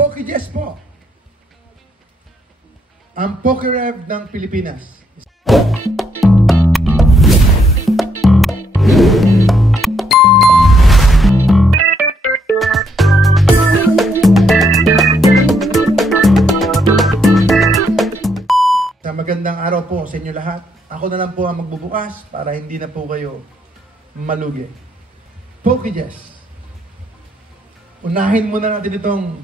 PokeJess po. Ang PokeRev ng Pilipinas. Magandang araw po sa inyo lahat. Ako na lang po ang magbubukas para hindi na po kayo malugi. PokeJess. Unahin muna natin itong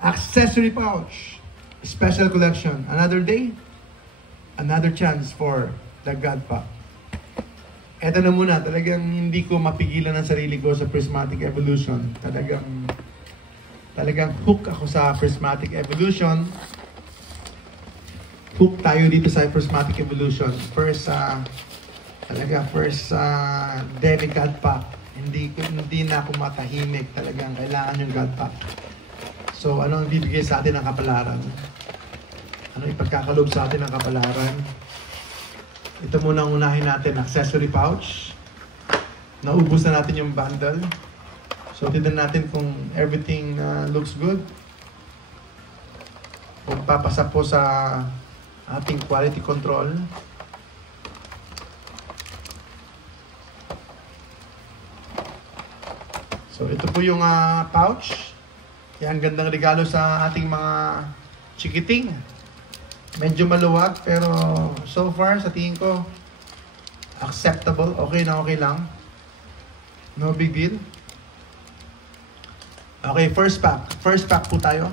accessory pouch. Special collection. Another day, another chance for the God Pack. Eto na muna. Talagang hindi ko mapigilan ang sarili ko sa Prismatic Evolution. Talagang hook ako sa Prismatic Evolution. Hook tayo dito sa Prismatic Evolution. First Demi God Pack. Hindi na ako matahimik. Talagang kailangan yung God Pack. So, ano ang bibigay sa atin ng kapalaran? Ano ipagkakalob sa atin ng kapalaran? Ito muna ang unahin natin, accessory pouch. Naubos na natin yung bundle. So, tignan natin kung everything looks good. Kung papasa po sa ating quality control. So, ito po yung pouch. Yan, gandang regalo sa ating mga chikiting. Medyo maluwag, pero so far, sa tingin ko, acceptable. Okay na okay lang. No big deal. Okay, first pack. First pack po tayo.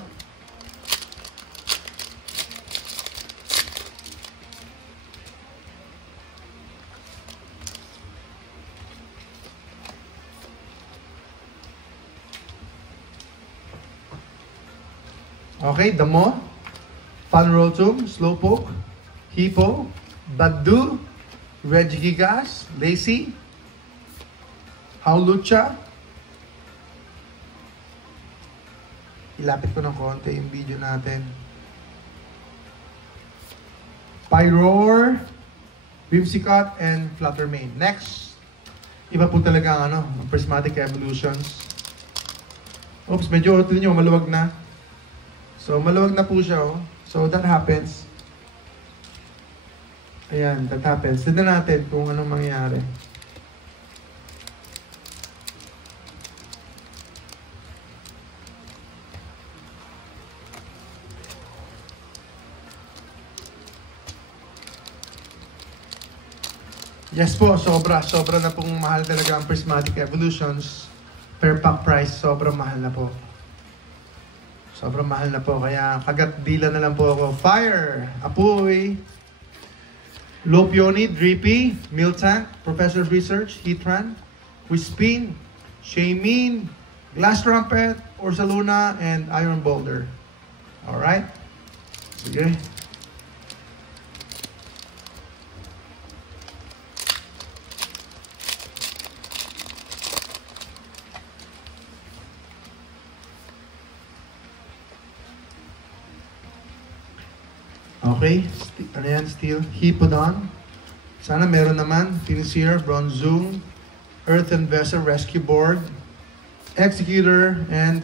Okay, Damo, Fanrotum, Slowpoke, Hippo, Baddu, Regigigas, Lacy, Howlucha. Ilapit ko ng konti yung video natin. Pyroar, Whimsicott, and Fluttermane. Next, iba po talaga ang Prismatic Evolutions. Oops, medyo ito nyo, maluwag na. So, maluwag na po siya, oh. So, that happens. Ayan, that happens. Tignan natin kung anong mangyayari. Yes po, sobra na pong mahal talaga ang Prismatic Evolutions. Per pack price, sobrang mahal na po. Sobrang mahal na po, kaya kagat dila na lang po ako. Fire, Apoy, Lopioni, Drippy, Miltank, Professor Research, Heatran, Whispin, Shaymin, Glass Trumpet, Ursaluna, and Iron Boulder. Alright? Sige. Okay, ano yan, Steel? Hippodon. Sana meron naman. Tinseer, Bronzoom, Earthen Vessel Rescue Board, Executor, and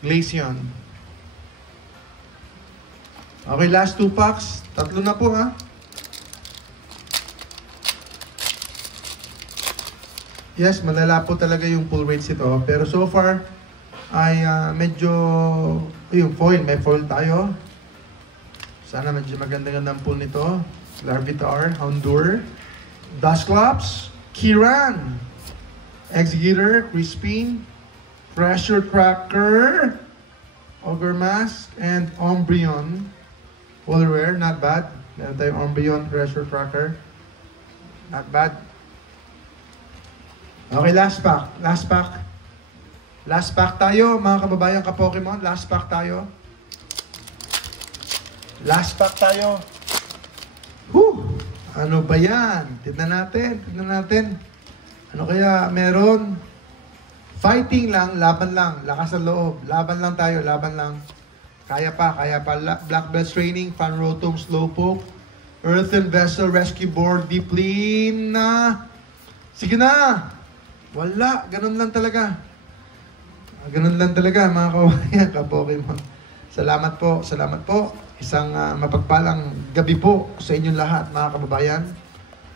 Glaceon. Okay, last 2 packs. Tatlo na po, ha? Yes, malala po talaga yung pull rates ito. Pero so far, ay medyo, yung foil, may foil tayo. Sana medyo maganda-gandang pool nito. Larvitar, Houndour, Dusclops, Kiran, Executor, Crispin, Pressure Cracker, Ogre Mask, and Umbreon. All rare, not bad. Meron tayong Umbreon, Pressure Cracker. Not bad. Okay, last pack. Last pack. Last pack tayo, mga kababayan ka-Pokemon. Last pack tayo. Last pack tayo. Whew! Ano ba yan? Tignan natin. Ano kaya meron? Fighting lang, laban lang. Lakas ang loob. Laban lang tayo, laban lang. Kaya pa. Black Belt Training, Fanrotom, Slowpoke, Earthen Vessel, Rescue Board, Deepleen na. Sige na! Wala, ganun lang talaga. Ganun lang talaga mga kawayan, ka-Pokemon. Salamat po, salamat po. Isang mapagpalang gabi po sa inyong lahat mga kababayan.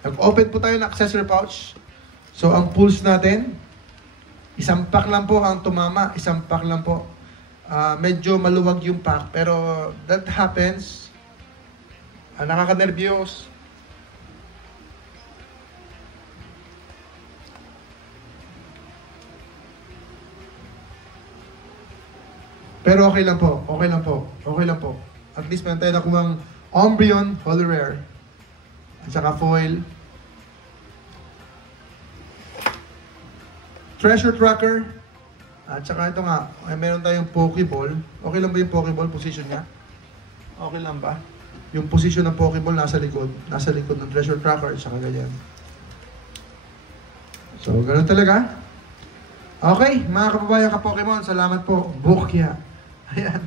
Nag-open po tayo ng accessory pouch. So ang pulse natin, isang pack lang po ang tumama, isang pack lang po. Medyo maluwag yung pack, pero that happens. Nakaka-nervyos. Pero okay lang po, okay lang po, okay lang po. At least meron tayo nakuhang Umbreon Holy Rare. At saka foil. Treasure Tracker. At saka ito nga, meron tayong Pokeball. Okay lang ba yung Pokeball position niya? Okay lang ba? Yung position ng Pokeball nasa likod. Nasa likod ng Treasure Tracker. At saka ganyan. So, ganun talaga. Okay, mga kababayan ka-Pokemon, salamat po. Bokya. Ayan.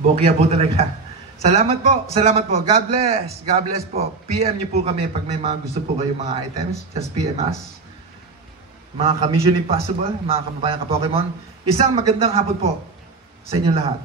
Bokya po talaga. Salamat po, salamat po. God bless. God bless po. PM niyo po kami pag may mga gusto po kayong mga items. Just PM us. Mga ka-Mission Impossible, mga kababayan ka-Pokemon. Isang magandang hapon po sa inyong lahat.